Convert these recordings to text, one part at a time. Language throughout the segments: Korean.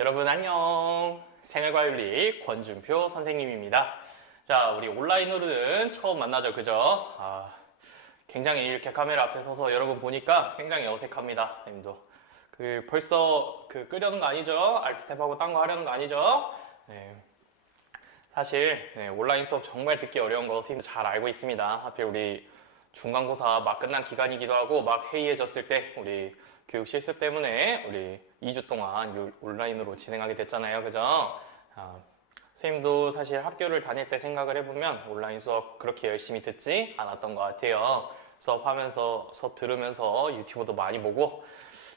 여러분 안녕. 생활과윤리 권준표 선생님입니다. 자, 우리 온라인으로는 처음 만나죠, 그죠? 굉장히 이렇게 카메라 앞에 서서 여러분 보니까 굉장히 어색합니다, 선생님도. 벌써 끄려는 거 아니죠? 알트탭하고 딴 거 하려는 거 아니죠? 네. 사실 온라인 수업 정말 듣기 어려운 거 선생님도 잘 알고 있습니다. 하필 우리 중간고사 막 끝난 기간이기도 하고 막 해이해졌을 때 우리 교육 실습 때문에 우리 2주 동안 온라인으로 진행하게 됐잖아요. 그죠? 선생님도 사실 학교를 다닐 때 생각을 해보면 온라인 수업 그렇게 열심히 듣지 않았던 것 같아요. 수업 들으면서 유튜브도 많이 보고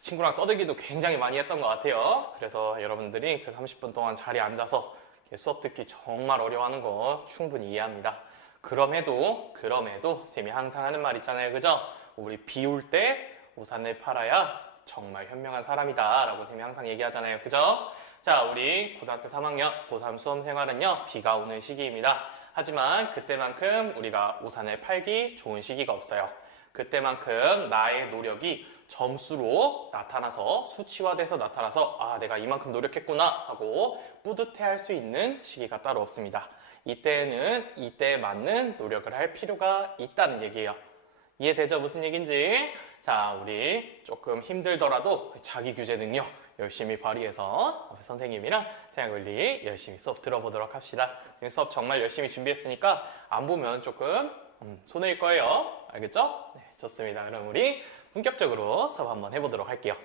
친구랑 떠들기도 굉장히 많이 했던 것 같아요. 그래서 여러분들이 그 30분 동안 자리에 앉아서 수업 듣기 정말 어려워하는 거 충분히 이해합니다. 그럼에도 쌤이 항상 하는 말 있잖아요. 그죠? 우리 비 올 때 우산을 팔아야 정말 현명한 사람이다 라고 쌤이 항상 얘기하잖아요. 그죠? 자, 우리 고등학교 3학년 고3 수험 생활은요, 비가 오는 시기입니다. 하지만 그때만큼 우리가 우산을 팔기 좋은 시기가 없어요. 그때만큼 나의 노력이 점수로 나타나서 수치화돼서 나타나서 내가 이만큼 노력했구나 하고 뿌듯해할 수 있는 시기가 따로 없습니다. 이때는 이때에 맞는 노력을 할 필요가 있다는 얘기예요. 이해되죠? 무슨 얘기인지? 자, 우리 조금 힘들더라도 자기 규제 능력 열심히 발휘해서 선생님이랑 생활관리 열심히 수업 들어보도록 합시다. 수업 정말 열심히 준비했으니까 안 보면 조금 손해일 거예요. 알겠죠? 네, 좋습니다. 그럼 우리 본격적으로 수업 한번 해보도록 할게요.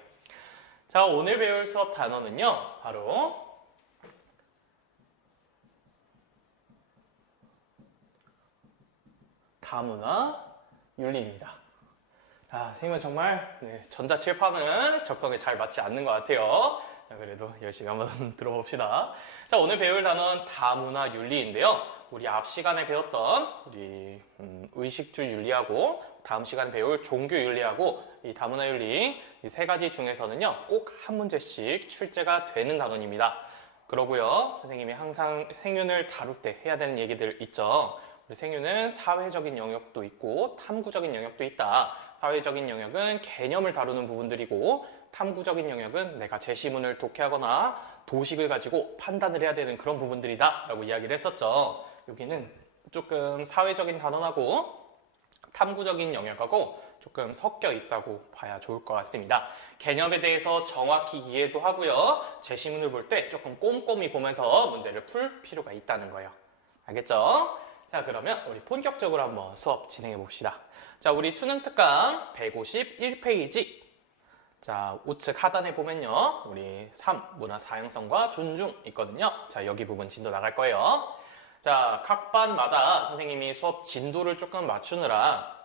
자, 오늘 배울 수업 단어는요, 바로 다문화 윤리입니다. 선생님은 정말 전자칠판은 적성에 잘 맞지 않는 것 같아요. 자, 그래도 열심히 한번 들어봅시다. 자, 오늘 배울 단어는 다문화 윤리인데요. 우리 앞 시간에 배웠던 우리 의식주 윤리하고 다음 시간 배울 종교 윤리하고 이 다문화 윤리 이 세 가지 중에서는요, 꼭 한 문제씩 출제가 되는 단원입니다. 그러고요, 선생님이 항상 생윤을 다룰 때 해야 되는 얘기들 있죠. 우리 생윤은 사회적인 영역도 있고 탐구적인 영역도 있다. 사회적인 영역은 개념을 다루는 부분들이고 탐구적인 영역은 내가 제시문을 독해하거나 도식을 가지고 판단을 해야 되는 그런 부분들이다 라고 이야기를 했었죠. 여기는 조금 사회적인 단원하고 탐구적인 영역하고 조금 섞여 있다고 봐야 좋을 것 같습니다. 개념에 대해서 정확히 이해도 하고요. 제시문을 볼 때 조금 꼼꼼히 보면서 문제를 풀 필요가 있다는 거예요. 알겠죠? 자, 그러면 우리 본격적으로 한번 수업 진행해 봅시다. 자, 우리 수능 특강 151페이지. 자, 우측 하단에 보면요, 우리 3, 문화 사양성과 존중 있거든요. 자, 여기 부분 진도 나갈 거예요. 자, 각 반마다 선생님이 수업 진도를 조금 맞추느라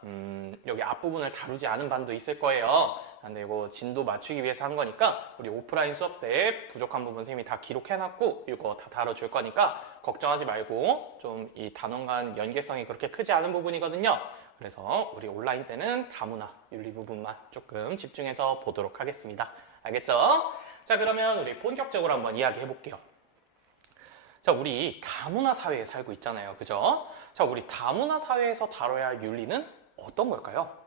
여기 앞부분을 다루지 않은 반도 있을 거예요. 근데 이거 진도 맞추기 위해서 한 거니까 우리 오프라인 수업 때 부족한 부분 선생님이 다 기록해놨고 이거 다 다뤄줄 거니까 걱정하지 말고 좀 이 단원 간 연계성이 그렇게 크지 않은 부분이거든요. 그래서 우리 온라인 때는 다문화 윤리 부분만 조금 집중해서 보도록 하겠습니다. 알겠죠? 자, 그러면 우리 본격적으로 한번 이야기해 볼게요. 자, 우리 다문화 사회에 살고 있잖아요. 그죠? 자, 우리 다문화 사회에서 다뤄야 할 윤리는 어떤 걸까요?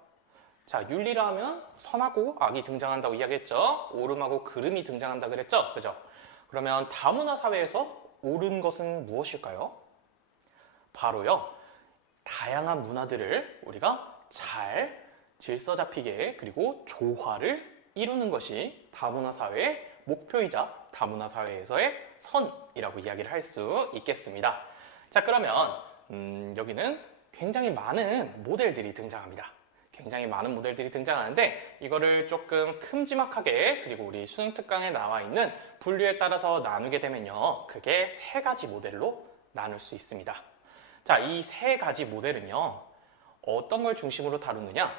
자, 윤리라 하면 선하고 악이 등장한다고 이야기했죠. 옳음하고 그름이 등장한다 그랬죠. 그죠? 그러면 다문화 사회에서 옳은 것은 무엇일까요? 바로요, 다양한 문화들을 우리가 잘 질서 잡히게 그리고 조화를 이루는 것이 다문화 사회의 목표이자 다문화 사회에서의 선이라고 이야기를 할 수 있겠습니다. 자, 그러면 여기는 굉장히 많은 모델들이 등장합니다. 굉장히 많은 모델들이 등장하는데 이거를 조금 큼지막하게 그리고 우리 수능 특강에 나와 있는 분류에 따라서 나누게 되면요, 그게 세 가지 모델로 나눌 수 있습니다. 자, 이 세 가지 모델은요, 어떤 걸 중심으로 다루느냐?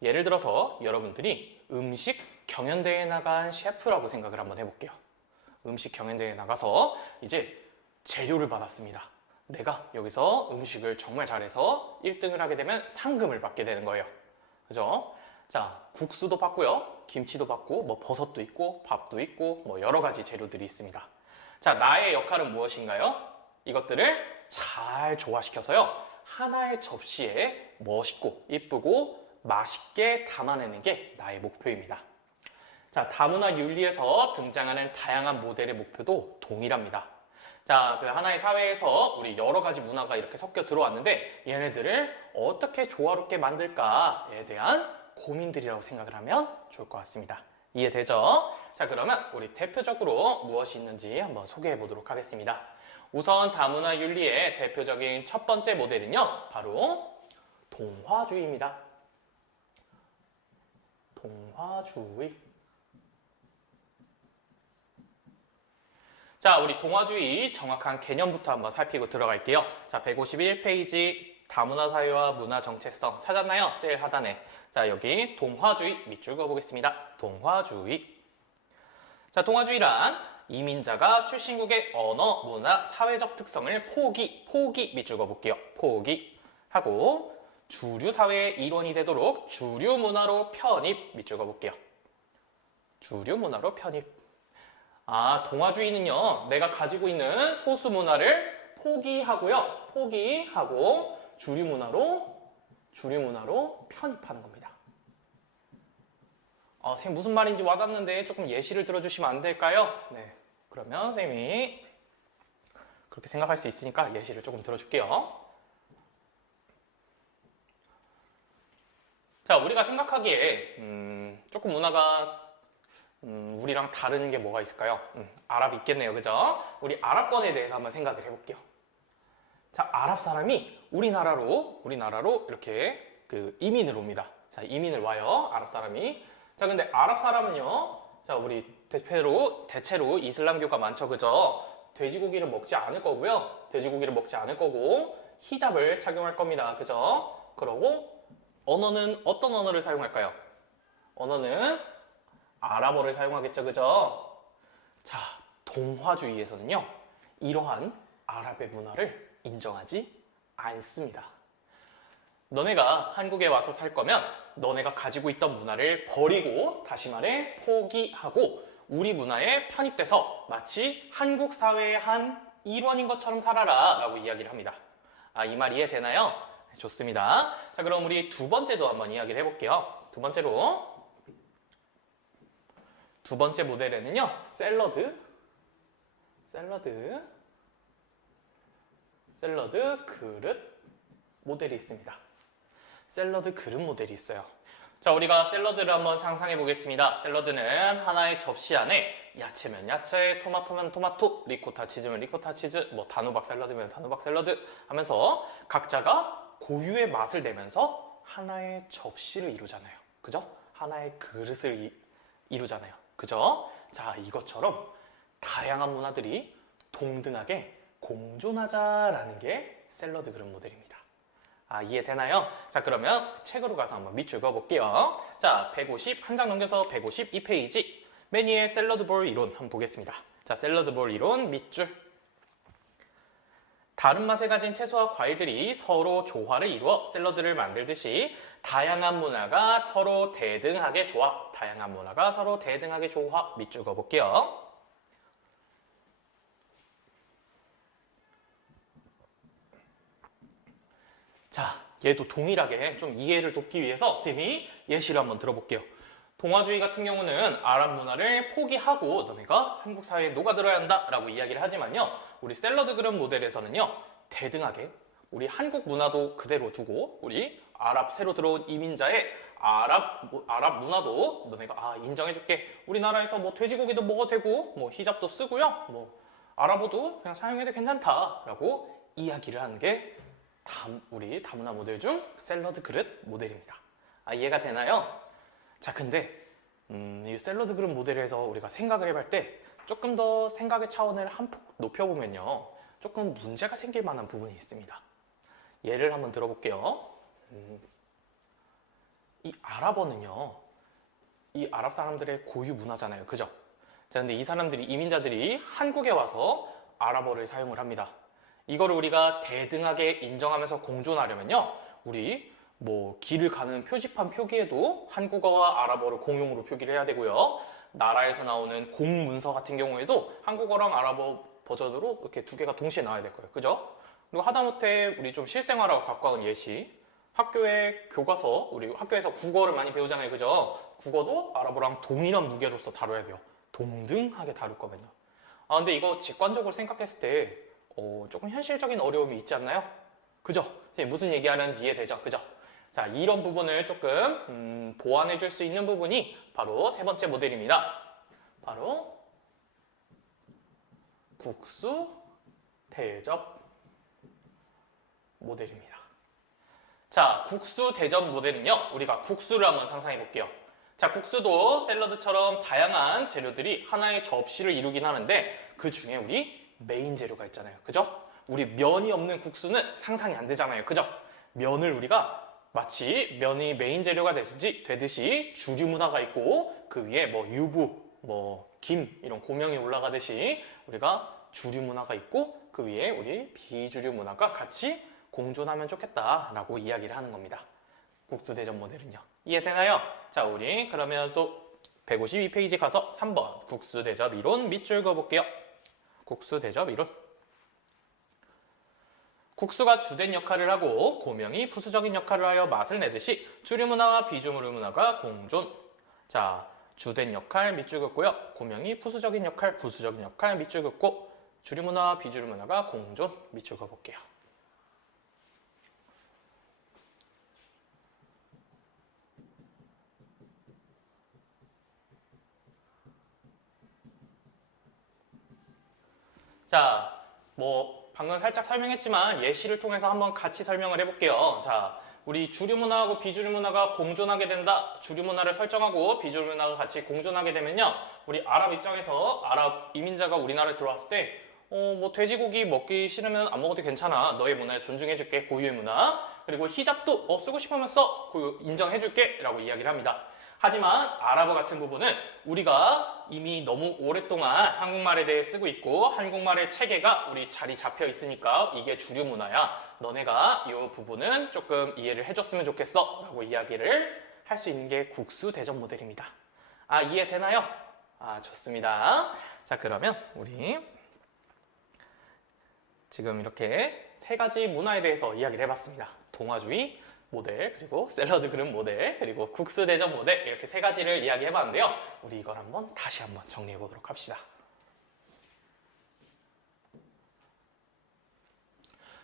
예를 들어서 여러분들이 음식 경연대회에 나간 셰프라고 생각을 한번 해볼게요. 음식 경연대회에 나가서 이제 재료를 받았습니다. 내가 여기서 음식을 정말 잘해서 1등을 하게 되면 상금을 받게 되는 거예요. 그죠? 자, 국수도 받고요, 김치도 받고, 뭐 버섯도 있고, 밥도 있고, 뭐 여러 가지 재료들이 있습니다. 자, 나의 역할은 무엇인가요? 이것들을 잘 조화시켜서요, 하나의 접시에 멋있고, 이쁘고, 맛있게 담아내는 게 나의 목표입니다. 자, 다문화 윤리에서 등장하는 다양한 모델의 목표도 동일합니다. 자, 그 하나의 사회에서 우리 여러 가지 문화가 이렇게 섞여 들어왔는데 얘네들을 어떻게 조화롭게 만들까에 대한 고민들이라고 생각을 하면 좋을 것 같습니다. 이해되죠? 자, 그러면 우리 대표적으로 무엇이 있는지 한번 소개해 보도록 하겠습니다. 우선 다문화 윤리의 대표적인 첫 번째 모델은요, 바로 동화주의입니다. 동화주의. 자, 우리 동화주의 정확한 개념부터 한번 살피고 들어갈게요. 자, 151페이지 다문화 사회와 문화 정체성 찾았나요? 제일 하단에. 자, 여기 동화주의 밑줄 그어보겠습니다. 동화주의. 자, 동화주의란 이민자가 출신국의 언어, 문화, 사회적 특성을 포기 밑줄 그어볼게요. 포기하고 주류 사회의 일원이 되도록 주류 문화로 편입 밑줄 그어볼게요. 주류 문화로 편입. 아, 동화주의는요, 내가 가지고 있는 소수 문화를 포기하고요. 포기하고 주류 문화로 편입하는 겁니다. 선생님 무슨 말인지 와닿는데 조금 예시를 들어주시면 안 될까요? 네, 그러면 선생님이 그렇게 생각할 수 있으니까 예시를 조금 들어줄게요. 자, 우리가 생각하기에 조금 문화가 우리랑 다른 게 뭐가 있을까요? 아랍이 있겠네요. 그죠? 우리 아랍권에 대해서 한번 생각을 해볼게요. 자, 아랍 사람이 우리나라로 이렇게 그 이민을 옵니다. 자, 이민을 와요. 아랍 사람이. 자, 근데 아랍 사람은요. 자, 우리 대체로 이슬람교가 많죠. 그죠? 돼지고기를 먹지 않을 거고요. 돼지고기를 먹지 않을 거고 히잡을 착용할 겁니다. 그죠? 그러고 언어는 어떤 언어를 사용할까요? 언어는 아랍어를 사용하겠죠. 그죠? 자, 동화주의에서는요, 이러한 아랍의 문화를 인정하지 않습니다. 너네가 한국에 와서 살 거면 너네가 가지고 있던 문화를 버리고, 다시 말해 포기하고 우리 문화에 편입돼서 마치 한국 사회의 한 일원인 것처럼 살아라 라고 이야기를 합니다. 아, 이 말 이해되나요? 좋습니다. 자, 그럼 우리 두 번째도 한번 이야기를 해볼게요. 두 번째 모델에는요, 샐러드 그릇 모델이 있습니다. 샐러드 그릇 모델이 있어요. 자, 우리가 샐러드를 한번 상상해 보겠습니다. 샐러드는 하나의 접시 안에 야채면 야채, 토마토면 토마토, 리코타 치즈면 리코타 치즈, 뭐 단호박 샐러드면 단호박 샐러드 하면서 각자가 고유의 맛을 내면서 하나의 접시를 이루잖아요. 그죠? 하나의 그릇을 이루잖아요. 그죠? 자, 이것처럼 다양한 문화들이 동등하게 공존하자라는 게 샐러드 그릇 모델입니다. 아, 이해되나요? 자, 그러면 책으로 가서 한번 밑줄 그어볼게요. 자, 한 장 넘겨서 152페이지 맨 위에 샐러드 볼 이론 한번 보겠습니다. 자, 샐러드 볼 이론 밑줄. 다른 맛을 가진 채소와 과일들이 서로 조화를 이루어 샐러드를 만들듯이 다양한 문화가 서로 대등하게 조합, 밑줄 그어볼게요. 자, 얘도 동일하게 좀 이해를 돕기 위해서 선생님이 예시를 한번 들어볼게요. 동화주의 같은 경우는 아랍 문화를 포기하고 너네가 한국 사회에 녹아들어야 한다라고 이야기를 하지만요. 우리 샐러드 그릇 모델에서는요. 대등하게 우리 한국 문화도 그대로 두고 우리 새로 들어온 이민자의 아랍 문화도 너네가 인정해줄게. 우리나라에서 뭐 돼지고기도 먹어도 되고 뭐 히잡도 쓰고요. 뭐 아랍어도 그냥 사용해도 괜찮다라고 이야기를 하는 게 우리 다문화 모델 중 샐러드 그릇 모델입니다. 아, 이해가 되나요? 자, 근데 이 샐러드 그릇 모델에서 우리가 생각을 해볼 때 조금 더 생각의 차원을 한 폭 높여보면요. 조금 문제가 생길 만한 부분이 있습니다. 예를 한번 들어볼게요. 이 아랍어는요. 이 아랍 사람들의 고유 문화잖아요. 그죠? 자, 근데 이 사람들이, 이민자들이 한국에 와서 아랍어를 사용을 합니다. 이거를 우리가 대등하게 인정하면서 공존하려면요. 우리 뭐 길을 가는 표지판 표기에도 한국어와 아랍어를 공용으로 표기를 해야 되고요. 나라에서 나오는 공문서 같은 경우에도 한국어랑 아랍어 버전으로 이렇게 두 개가 동시에 나와야 될 거예요. 그죠? 그리고 하다못해 우리 좀 실생활하고 가까운 예시. 학교의 교과서, 우리 학교에서 국어를 많이 배우잖아요. 그죠? 국어도 아랍어랑 동일한 무게로서 다뤄야 돼요. 동등하게 다룰 거면요. 아, 근데 이거 직관적으로 생각했을 때 조금 현실적인 어려움이 있지 않나요? 그죠? 무슨 얘기하는지 이해되죠? 그죠? 자, 이런 부분을 조금 보완해 줄 수 있는 부분이 바로 세 번째 모델입니다. 바로 국수 대접 모델입니다. 자, 국수 대접 모델은요, 우리가 국수를 한번 상상해 볼게요. 자, 국수도 샐러드처럼 다양한 재료들이 하나의 접시를 이루긴 하는데 그 중에 우리 메인 재료가 있잖아요. 그죠? 우리 면이 없는 국수는 상상이 안 되잖아요. 그죠? 면을 우리가 마치 면이 메인 재료가 되듯이 주류 문화가 있고 그 위에 뭐 유부, 김 이런 고명이 올라가듯이 우리가 주류 문화가 있고 그 위에 우리 비주류 문화가 같이 공존하면 좋겠다라고 이야기를 하는 겁니다. 국수 대접 모델은요. 이해되나요? 자, 우리 그러면 또 152페이지 가서 3번 국수 대접 이론 밑줄 그어볼게요. 국수 대접 이론. 국수가 주된 역할을 하고 고명이 부수적인 역할을 하여 맛을 내듯이 주류 문화와 비주류 문화가 공존. 자, 주된 역할 밑줄 긋고요. 고명이 부수적인 역할, 부수적인 역할 밑줄 긋고 주류 문화와 비주류 문화가 공존 밑줄 그어볼게요. 자, 방금 살짝 설명했지만 예시를 통해서 한번 같이 설명을 해볼게요. 자, 우리 주류 문화하고 비주류 문화가 공존하게 된다. 주류 문화를 설정하고 비주류 문화가 같이 공존하게 되면요. 우리 아랍 입장에서 아랍 이민자가 우리나라에 들어왔을 때 돼지고기 먹기 싫으면 안 먹어도 괜찮아. 너의 문화를 존중해줄게. 고유의 문화. 그리고 히잡도 쓰고 싶으면 써. 인정해줄게. 라고 이야기를 합니다. 하지만 아랍어 같은 부분은 우리가 이미 너무 오랫동안 한국말에 대해 쓰고 있고 한국말의 체계가 우리 자리 잡혀 있으니까 이게 주류 문화야. 너네가 이 부분은 조금 이해를 해줬으면 좋겠어. 라고 이야기를 할 수 있는 게 국수 대접 모델입니다. 아, 이해되나요? 아, 좋습니다. 자, 그러면 우리 지금 이렇게 세 가지 문화에 대해서 이야기를 해봤습니다. 동아주의 모델, 그리고 샐러드 그릇 모델, 그리고 국수 대접 모델 이렇게 세 가지를 이야기해봤는데요. 우리 이걸 다시 한번 정리해보도록 합시다.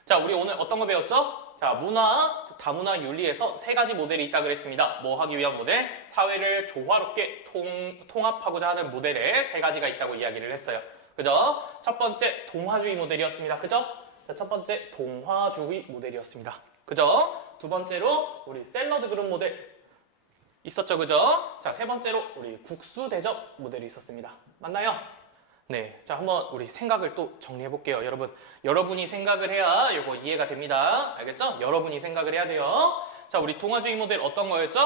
자, 우리 오늘 어떤 거 배웠죠? 자, 문화, 다문화 윤리에서 세 가지 모델이 있다 그랬습니다. 뭐 하기 위한 모델? 사회를 조화롭게 통합하고자 하는 모델에 세 가지가 있다고 이야기를 했어요. 그죠? 첫 번째, 동화주의 모델이었습니다. 그죠? 자, 첫 번째, 동화주의 모델이었습니다. 그죠? 두 번째로 우리 샐러드 그릇 모델 있었죠, 그죠? 자, 세 번째로 우리 국수 대접 모델이 있었습니다. 맞나요? 네, 자, 한번 우리 생각을 또 정리해 볼게요. 여러분이 생각을 해야 이거 이해가 됩니다. 알겠죠? 여러분이 생각을 해야 돼요. 자, 우리 동화주의 모델 어떤 거였죠?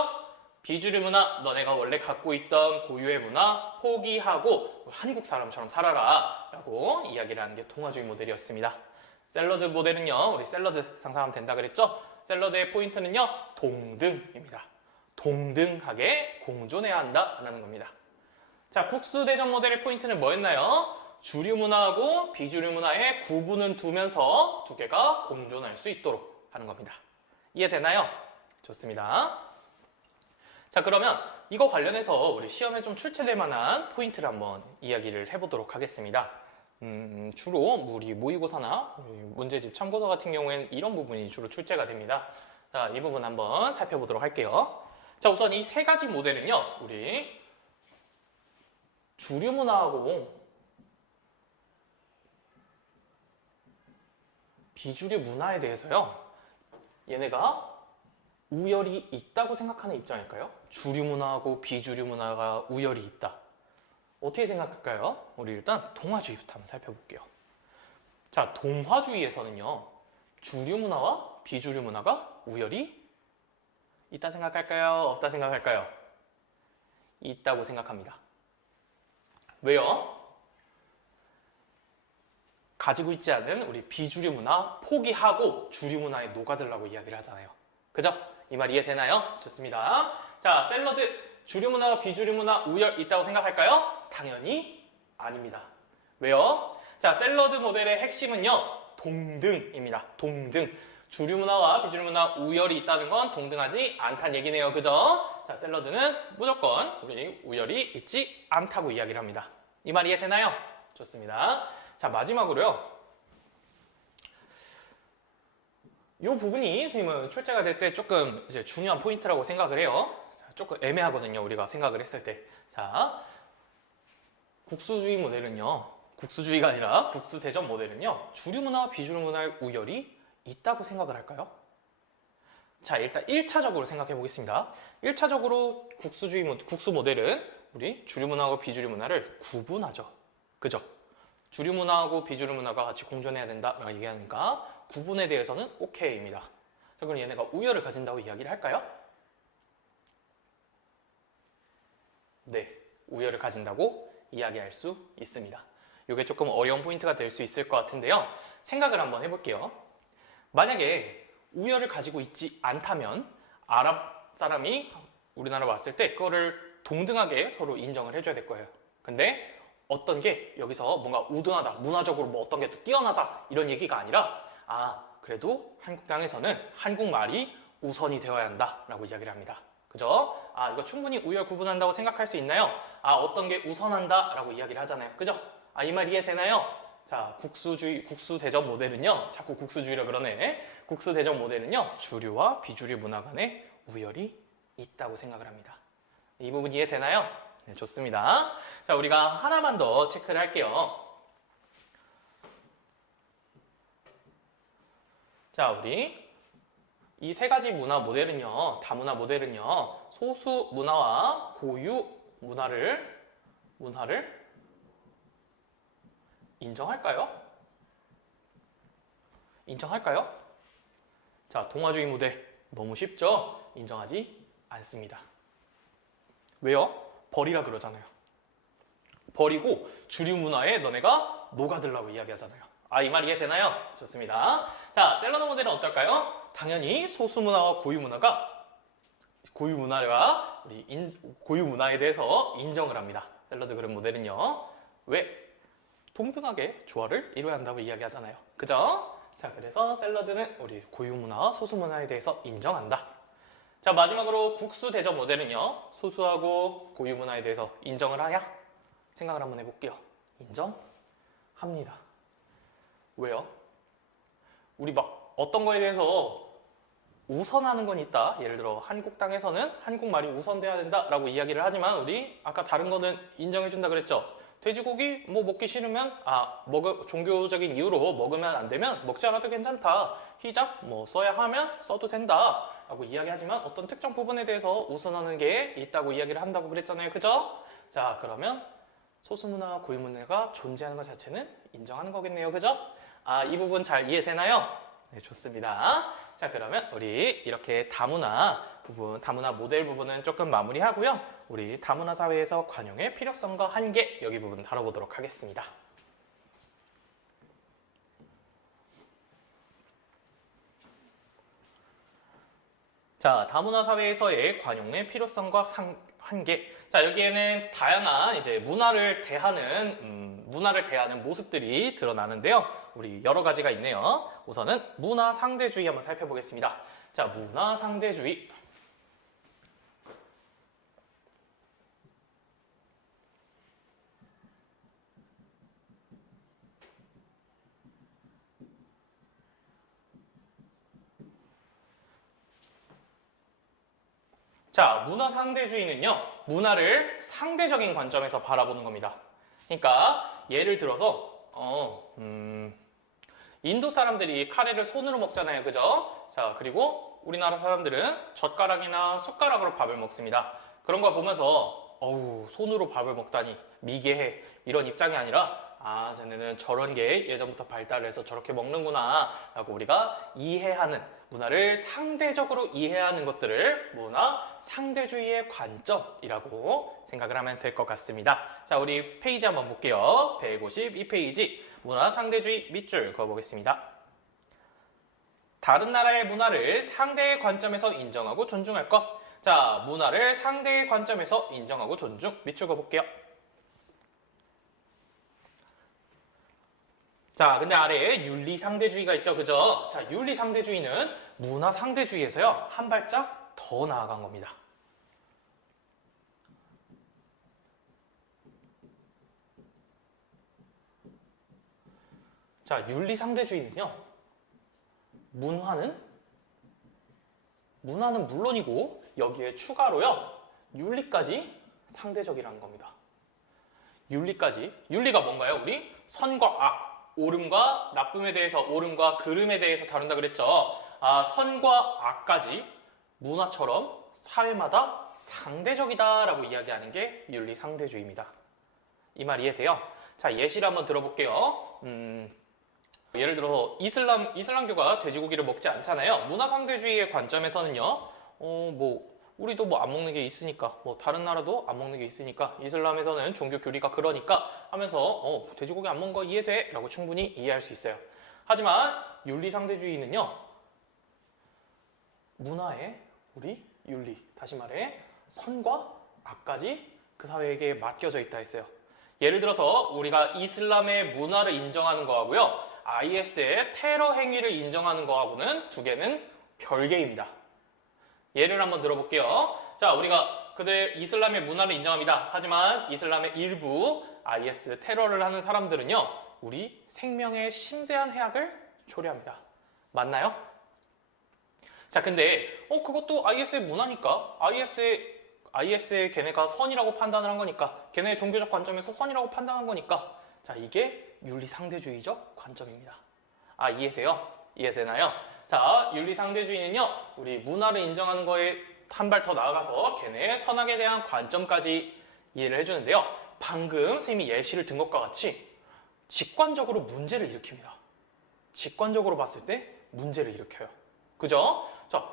비주류 문화, 너네가 원래 갖고 있던 고유의 문화 포기하고 한국 사람처럼 살아라 라고 이야기를 하는 게 동화주의 모델이었습니다. 샐러드 모델은요, 우리 샐러드 상상하면 된다 그랬죠? 샐러드의 포인트는요, 동등입니다. 동등하게 공존해야 한다라는 겁니다. 자, 국수 대접 모델의 포인트는 뭐였나요? 주류 문화하고 비주류 문화의 구분은 두면서 두 개가 공존할 수 있도록 하는 겁니다. 이해되나요? 좋습니다. 자, 그러면 이거 관련해서 우리 시험에 좀 출제될 만한 포인트를 한번 이야기를 해보도록 하겠습니다. 주로 우리 모의고사나 문제집 참고서 같은 경우에는 이런 부분이 주로 출제가 됩니다. 자, 이 부분 한번 살펴보도록 할게요. 자, 우선 이 세 가지 모델은요, 우리 주류 문화하고 비주류 문화에 대해서요, 얘네가 우열이 있다고 생각하는 입장일까요? 주류 문화하고 비주류 문화가 우열이 있다. 어떻게 생각할까요? 우리 일단 동화주의부터 한번 살펴볼게요. 자, 동화주의에서는요, 주류 문화와 비주류 문화가 우열이 있다 생각할까요? 없다 생각할까요? 있다고 생각합니다. 왜요? 가지고 있지 않은 우리 비주류 문화 포기하고 주류 문화에 녹아들라고 이야기를 하잖아요. 그죠? 이 말 이해되나요? 좋습니다. 자, 샐러드 주류 문화와 비주류 문화 우열 있다고 생각할까요? 당연히 아닙니다. 왜요? 자, 샐러드 모델의 핵심은요, 동등입니다. 동등. 주류 문화와 비주류 문화 우열이 있다는 건 동등하지 않다는 얘기네요. 그죠? 자, 샐러드는 무조건 우리 우열이 있지 않다고 이야기를 합니다. 이 말 이해되나요? 좋습니다. 자, 마지막으로요. 이 부분이 선생님은 출제가 될 때 조금 이제 중요한 포인트라고 생각을 해요. 조금 애매하거든요. 우리가 생각을 했을 때. 자, 국수주의 모델은요. 국수주의가 아니라 국수대전 모델은요. 주류 문화와 비주류 문화의 우열이 있다고 생각을 할까요? 자, 일단 1차적으로 생각해 보겠습니다. 1차적으로 국수 모델은 우리 주류 문화하고 비주류 문화를 구분하죠. 그죠? 주류 문화하고 비주류 문화가 같이 공존해야 된다라고 얘기하니까 구분에 대해서는 오케이입니다. 자, 그럼 얘네가 우열을 가진다고 이야기를 할까요? 네, 우열을 가진다고 이야기할 수 있습니다. 이게 조금 어려운 포인트가 될 수 있을 것 같은데요. 생각을 한번 해볼게요. 만약에 우열을 가지고 있지 않다면 아랍 사람이 우리나라 왔을 때 그거를 동등하게 서로 인정을 해줘야 될 거예요. 근데 어떤 게 여기서 뭔가 우등하다, 문화적으로 뭐 어떤 게 더 뛰어나다 이런 얘기가 아니라 그래도 한국 땅에서는 한국말이 우선이 되어야 한다라고 이야기를 합니다. 그죠? 이거 충분히 우열 구분한다고 생각할 수 있나요? 어떤 게 우선한다라고 이야기를 하잖아요. 그죠? 이 말 이해되나요? 자, 국수대전 모델은요. 자꾸 국수주의라 그러네. 국수대전 모델은요. 주류와 비주류 문화 간의 우열이 있다고 생각을 합니다. 이 부분 이해되나요? 네, 좋습니다. 자, 우리가 하나만 더 체크를 할게요. 자, 우리 이 세 가지 문화 모델은요. 다문화 모델은요. 소수 문화와 고유 문화를 인정할까요? 인정할까요? 자, 동화주의 모델 너무 쉽죠? 인정하지 않습니다. 왜요? 버리라 그러잖아요. 버리고 주류 문화에 너네가 녹아들라고 이야기하잖아요. 이 말 이해되나요? 좋습니다. 자, 샐러드 모델은 어떨까요? 당연히 소수 문화와 고유 문화에 대해서 인정을 합니다. 샐러드 그룹 모델은요. 왜? 동등하게 조화를 이루어야 한다고 이야기하잖아요. 그죠? 자, 그래서 샐러드는 우리 고유 문화와 소수 문화에 대해서 인정한다. 자, 마지막으로 국수 대전 모델은요. 소수하고 고유 문화에 대해서 인정을 하냐? 생각을 한번 해볼게요. 인정합니다. 왜요? 우리 막 어떤 거에 대해서 우선하는 건 있다. 예를 들어 한국 땅에서는 한국말이 우선돼야 된다라고 이야기를 하지만 우리 아까 다른 거는 인정해준다 그랬죠. 돼지고기 뭐 먹기 싫으면 종교적인 이유로 먹으면 안 되면 먹지 않아도 괜찮다. 히잡 뭐 써야 하면 써도 된다 라고 이야기하지만 어떤 특정 부분에 대해서 우선하는 게 있다고 이야기를 한다고 그랬잖아요. 그죠? 자, 그러면 소수문화와 고유문화가 존재하는 것 자체는 인정하는 거겠네요. 그죠? 이 부분 잘 이해되나요? 네, 좋습니다. 자, 그러면 우리 이렇게 다문화 모델 부분은 조금 마무리하고요. 우리 다문화 사회에서 관용의 필요성과 한계, 여기 부분 다뤄보도록 하겠습니다. 자, 다문화 사회에서의 관용의 필요성과 한계. 자, 여기에는 다양한 이제 문화를 대하는 모습들이 드러나는데요. 우리 여러 가지가 있네요. 우선은 문화 상대주의 한번 살펴보겠습니다. 자, 문화 상대주의. 자, 문화 상대주의는요, 문화를 상대적인 관점에서 바라보는 겁니다. 그러니까 예를 들어서 인도 사람들이 카레를 손으로 먹잖아요. 그죠? 자, 그리고 우리나라 사람들은 젓가락이나 숟가락으로 밥을 먹습니다. 그런 거 보면서 손으로 밥을 먹다니 미개해 이런 입장이 아니라 쟤네는 저런 게 예전부터 발달해서 저렇게 먹는구나 라고 우리가 이해하는, 문화를 상대적으로 이해하는 것들을 문화 상대주의의 관점이라고 생각을 하면 될 것 같습니다. 자, 우리 페이지 한번 볼게요. 152페이지 문화 상대주의 밑줄 그어보겠습니다. 다른 나라의 문화를 상대의 관점에서 인정하고 존중할 것. 자, 문화를 상대의 관점에서 인정하고 존중 밑줄 그어볼게요. 자, 근데 아래에 윤리상대주의가 있죠. 그죠? 자, 윤리상대주의는 문화상대주의에서요, 한 발짝 더 나아간 겁니다. 자, 윤리상대주의는요, 문화는 물론이고, 여기에 추가로요, 윤리까지 상대적이라는 겁니다. 윤리가 뭔가요? 우리 선과 악, 옳음과 나쁨에 대해서, 옳음과 그름에 대해서 다룬다 그랬죠. 아, 선과 악까지 문화처럼 사회마다 상대적이다라고 이야기하는 게 윤리상대주의입니다. 이 말 이해돼요? 자, 예시를 한번 들어볼게요. 예를 들어서 이슬람교가 돼지고기를 먹지 않잖아요. 문화상대주의의 관점에서는요, 우리도 뭐 안 먹는 게 있으니까, 뭐 다른 나라도 안 먹는 게 있으니까, 이슬람에서는 종교 교리가 그러니까 하면서 돼지고기 안 먹는 거 이해돼? 라고 충분히 이해할 수 있어요. 하지만 윤리상대주의는요, 문화의 우리 윤리, 다시 말해 선과 악까지 그 사회에게 맡겨져 있다 했어요. 예를 들어서 우리가 이슬람의 문화를 인정하는 거하고요, IS의 테러 행위를 인정하는 거하고는 두 개는 별개입니다. 예를 한번 들어볼게요. 자, 우리가 그들 이슬람의 문화를 인정합니다. 하지만 이슬람의 일부 IS 테러를 하는 사람들은요, 우리 생명에 심대한 해악을 초래합니다. 맞나요? 자, 근데 그것도 IS의 문화니까, IS의 걔네가 선이라고 판단을 한 거니까, 걔네의 종교적 관점에서 선이라고 판단한 거니까, 자, 이게 윤리상대주의적 관점입니다. 아, 이해돼요? 이해되나요? 자, 윤리상대주의는요, 우리 문화를 인정하는 거에 한 발 더 나아가서 걔네의 선악에 대한 관점까지 이해를 해주는데요. 방금 선생님이 예시를 든 것과 같이 직관적으로 문제를 일으킵니다. 직관적으로 봤을 때 문제를 일으켜요. 그죠? 자,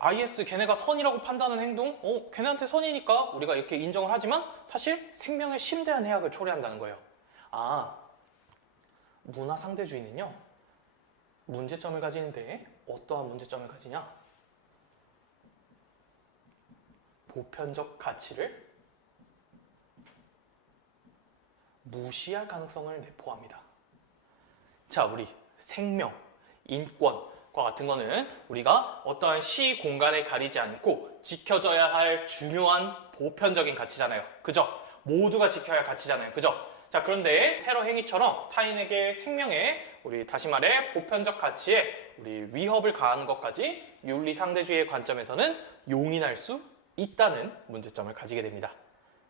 IS 걔네가 선이라고 판단하는 행동, 걔네한테 선이니까 우리가 이렇게 인정을 하지만 사실 생명에 심대한 해악을 초래한다는 거예요. 아, 문화상대주의는요, 문제점을 가지는데 어떠한 문제점을 가지냐? 보편적 가치를 무시할 가능성을 내포합니다. 자, 우리 생명, 인권과 같은 거는 우리가 어떠한 시 공간에 가리지 않고 지켜져야 할 중요한 보편적인 가치잖아요. 그죠? 모두가 지켜야 할 가치잖아요. 그죠? 자, 그런데 테러 행위처럼 타인에게 생명에, 우리 다시 말해 보편적 가치에 우리 위협을 가하는 것까지 윤리상대주의의 관점에서는 용인할 수 있다는 문제점을 가지게 됩니다.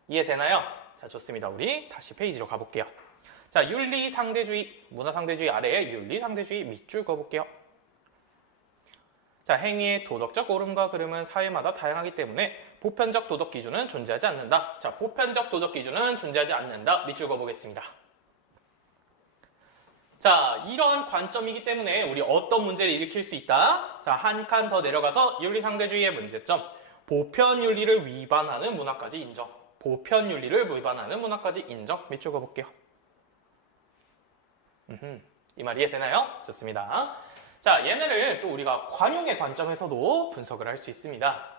이해되나요? 자, 좋습니다. 우리 다시 페이지로 가볼게요. 자, 윤리상대주의, 문화상대주의 아래에 윤리상대주의 밑줄 그어볼게요. 자, 행위의 도덕적 옳음과 그름은 사회마다 다양하기 때문에 보편적 도덕 기준은 존재하지 않는다. 자, 보편적 도덕 기준은 존재하지 않는다. 밑줄 그어보겠습니다. 자, 이런 관점이기 때문에 우리 어떤 문제를 일으킬 수 있다? 자, 한 칸 더 내려가서 윤리상대주의의 문제점. 보편윤리를 위반하는 문화까지 인정. 보편윤리를 위반하는 문화까지 인정. 밑줄 그어볼게요. 이 말 이해되나요? 좋습니다. 자, 얘네를 또 우리가 관용의 관점에서도 분석을 할 수 있습니다.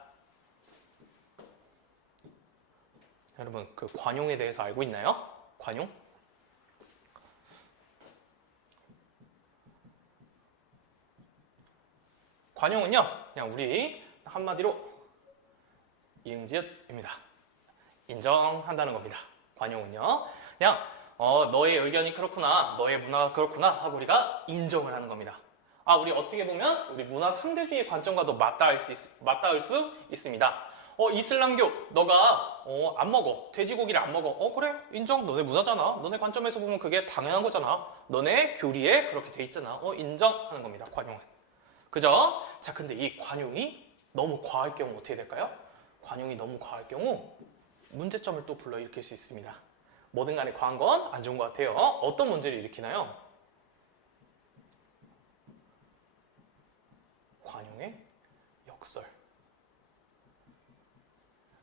여러분, 그 관용에 대해서 알고 있나요? 관용? 관용은요, 그냥 우리 한마디로 이응지읒입니다. 인정한다는 겁니다. 관용은요, 그냥 너의 의견이 그렇구나, 너의 문화가 그렇구나 하고 우리가 인정을 하는 겁니다. 아, 우리 어떻게 보면 우리 문화 상대주의 관점과도 맞닿을 수 있습니다. 이슬람교 너가 안 먹어, 돼지고기를 안 먹어. 그래, 인정. 너네 문화잖아. 너네 관점에서 보면 그게 당연한 거잖아. 너네 교리에 그렇게 돼 있잖아. 인정하는 겁니다. 관용은. 그죠? 자, 근데 이 관용이 너무 과할 경우 어떻게 될까요? 관용이 너무 과할 경우 문제점을 또 불러일으킬 수 있습니다. 뭐든 간에 과한 건 안 좋은 것 같아요. 어떤 문제를 일으키나요? 관용의 역설.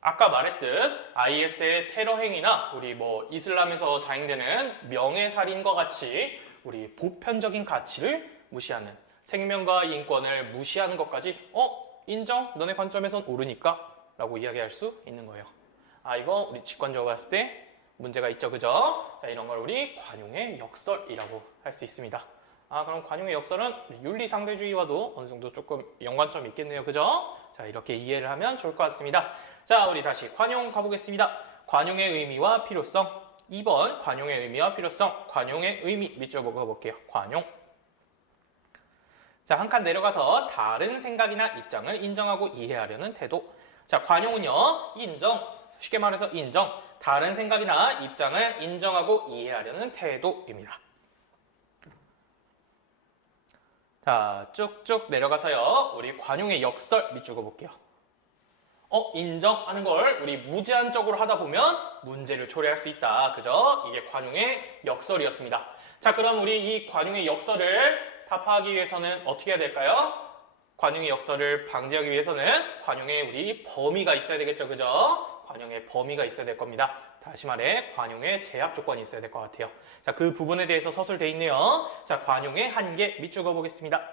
아까 말했듯 IS의 테러 행위나 우리 이슬람에서 자행되는 명예살인과 같이 우리 보편적인 가치를 무시하는, 생명과 인권을 무시하는 것까지 인정? 너네 관점에선 옳으니까 라고 이야기할 수 있는 거예요. 아, 이거 우리 직관적으로 봤을 때 문제가 있죠, 그죠? 자, 이런 걸 우리 관용의 역설이라고 할 수 있습니다. 그럼 관용의 역설은 윤리상대주의와도 어느 정도 조금 연관점이 있겠네요, 그죠? 자, 이렇게 이해를 하면 좋을 것 같습니다. 자, 우리 다시 관용 가보겠습니다. 관용의 의미와 필요성. 2번 관용의 의미와 필요성. 관용의 의미 밑줄 보고 가볼게요. 관용. 자, 한 칸 내려가서 다른 생각이나 입장을 인정하고 이해하려는 태도. 자, 관용은요, 인정. 쉽게 말해서 인정. 다른 생각이나 입장을 인정하고 이해하려는 태도입니다. 자, 쭉쭉 내려가서요, 우리 관용의 역설 밑줄 그어볼게요. 인정하는 걸 우리 무제한적으로 하다 보면 문제를 초래할 수 있다. 그죠? 이게 관용의 역설이었습니다. 자, 그럼 우리 이 관용의 역설을 타파하기 위해서는 어떻게 해야 될까요? 관용의 역설을 방지하기 위해서는 관용의 우리 범위가 있어야 되겠죠. 그죠? 관용의 범위가 있어야 될 겁니다. 다시 말해 관용의 제약 조건이 있어야 될 것 같아요. 자, 그 부분에 대해서 서술되어 있네요. 자, 관용의 한계 밑줄 그어보겠습니다.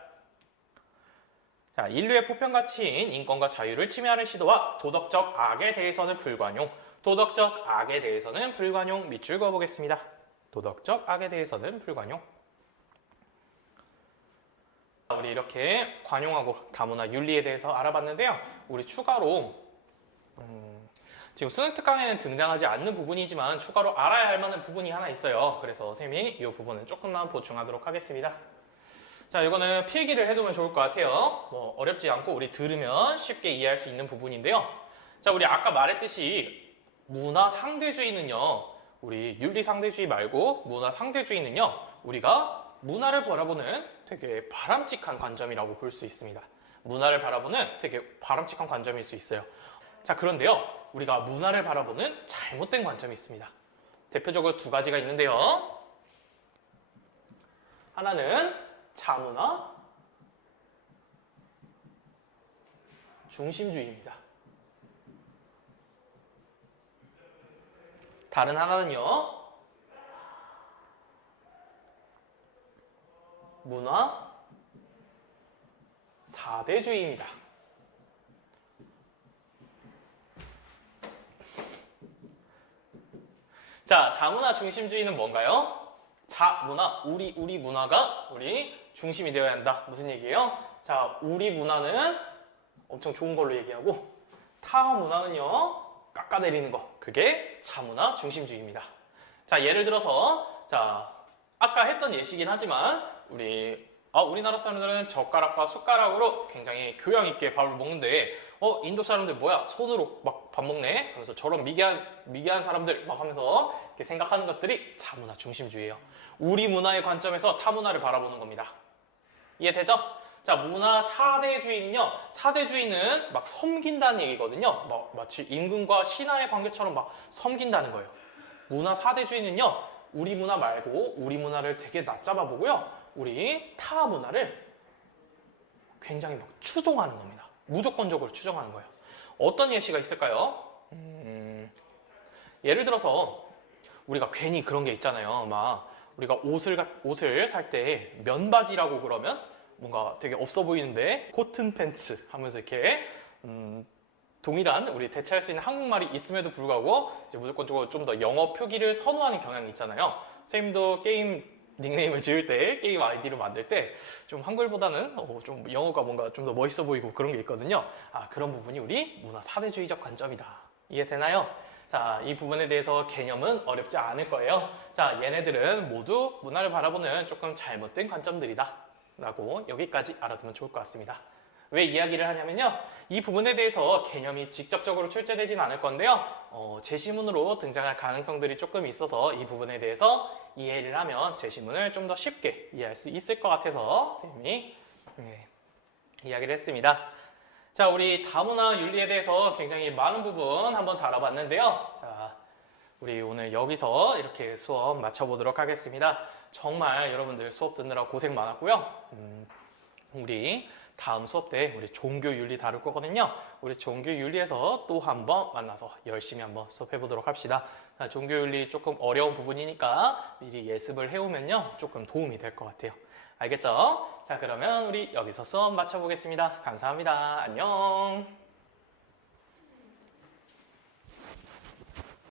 자, 인류의 보편 가치인 인권과 자유를 침해하는 시도와 도덕적 악에 대해서는 불관용. 도덕적 악에 대해서는 불관용 밑줄 그어보겠습니다. 도덕적 악에 대해서는 불관용. 우리 이렇게 관용하고 다문화 윤리에 대해서 알아봤는데요. 우리 추가로 지금 수능 특강에는 등장하지 않는 부분이지만 추가로 알아야 할 만한 부분이 하나 있어요. 그래서 쌤이 이 부분은 조금만 보충하도록 하겠습니다. 자, 이거는 필기를 해두면 좋을 것 같아요. 뭐 어렵지 않고 우리 들으면 쉽게 이해할 수 있는 부분인데요. 자, 우리 아까 말했듯이 문화 상대주의는요, 우리 윤리 상대주의 말고 문화 상대주의는요, 우리가 문화를 바라보는 되게 바람직한 관점이라고 볼 수 있습니다. 문화를 바라보는 되게 바람직한 관점일 수 있어요. 자, 그런데요, 우리가 문화를 바라보는 잘못된 관점이 있습니다. 대표적으로 두 가지가 있는데요. 하나는 자문화 중심주의입니다. 다른 하나는요, 문화 사대주의입니다. 자, 자문화 중심주의는 뭔가요? 자문화, 우리 문화가 우리 중심이 되어야 한다. 무슨 얘기예요? 자, 우리 문화는 엄청 좋은 걸로 얘기하고 타 문화는요, 깎아내리는 거. 그게 자문화 중심주의입니다. 자, 예를 들어서 자, 아까 했던 예시긴 하지만 우리나라 사람들은 젓가락과 숟가락으로 굉장히 교양 있게 밥을 먹는데 인도 사람들 뭐야? 손으로 막 밥 먹네? 그래서 저런 미개한 사람들 막 하면서 이렇게 생각하는 것들이 자문화 중심주의예요. 우리 문화의 관점에서 타 문화를 바라보는 겁니다. 이해되죠? 자, 문화 사대주의는요, 사대주의는 막 섬긴다는 얘기거든요. 마치 임금과 신하의 관계처럼 막 섬긴다는 거예요. 문화 사대주의는요, 우리 문화 말고 우리 문화를 되게 낮잡아 보고요, 우리 타 문화를 굉장히 막 추종하는 겁니다. 무조건적으로 추종하는 거예요. 어떤 예시가 있을까요? 예를 들어서 우리가 괜히 그런 게 있잖아요. 막 우리가 옷을 살 때 면바지라고 그러면 뭔가 되게 없어 보이는데 코튼 팬츠 하면서 이렇게 동일한 우리 대체할 수 있는 한국말이 있음에도 불구하고 이제 무조건적으로 좀 더 영어 표기를 선호하는 경향이 있잖아요. 선생님도 게임 닉네임을 지을 때, 게임 아이디를 만들 때 좀 한글보다는 좀 영어가 뭔가 좀 더 멋있어 보이고 그런 게 있거든요. 그런 부분이 우리 문화 사대주의적 관점이다. 이해되나요? 자, 이 부분에 대해서 개념은 어렵지 않을 거예요. 자, 얘네들은 모두 문화를 바라보는 조금 잘못된 관점들이다 라고 여기까지 알아두면 좋을 것 같습니다. 왜 이야기를 하냐면요, 이 부분에 대해서 개념이 직접적으로 출제되진 않을 건데요, 제시문으로 등장할 가능성들이 조금 있어서 이 부분에 대해서 이해를 하면 제시문을 좀 더 쉽게 이해할 수 있을 것 같아서 선생님이 이야기를 했습니다. 자, 우리 다문화 윤리에 대해서 굉장히 많은 부분 한번 다뤄봤는데요. 자, 우리 오늘 여기서 이렇게 수업 마쳐보도록 하겠습니다. 정말 여러분들 수업 듣느라 고생 많았고요. 우리 다음 수업 때 우리 종교윤리 다룰 거거든요. 우리 종교윤리에서 또 한번 만나서 열심히 한번 수업해보도록 합시다. 자, 종교윤리 조금 어려운 부분이니까 미리 예습을 해오면요, 조금 도움이 될 것 같아요. 알겠죠? 자, 그러면 우리 여기서 수업 마쳐보겠습니다. 감사합니다. 안녕.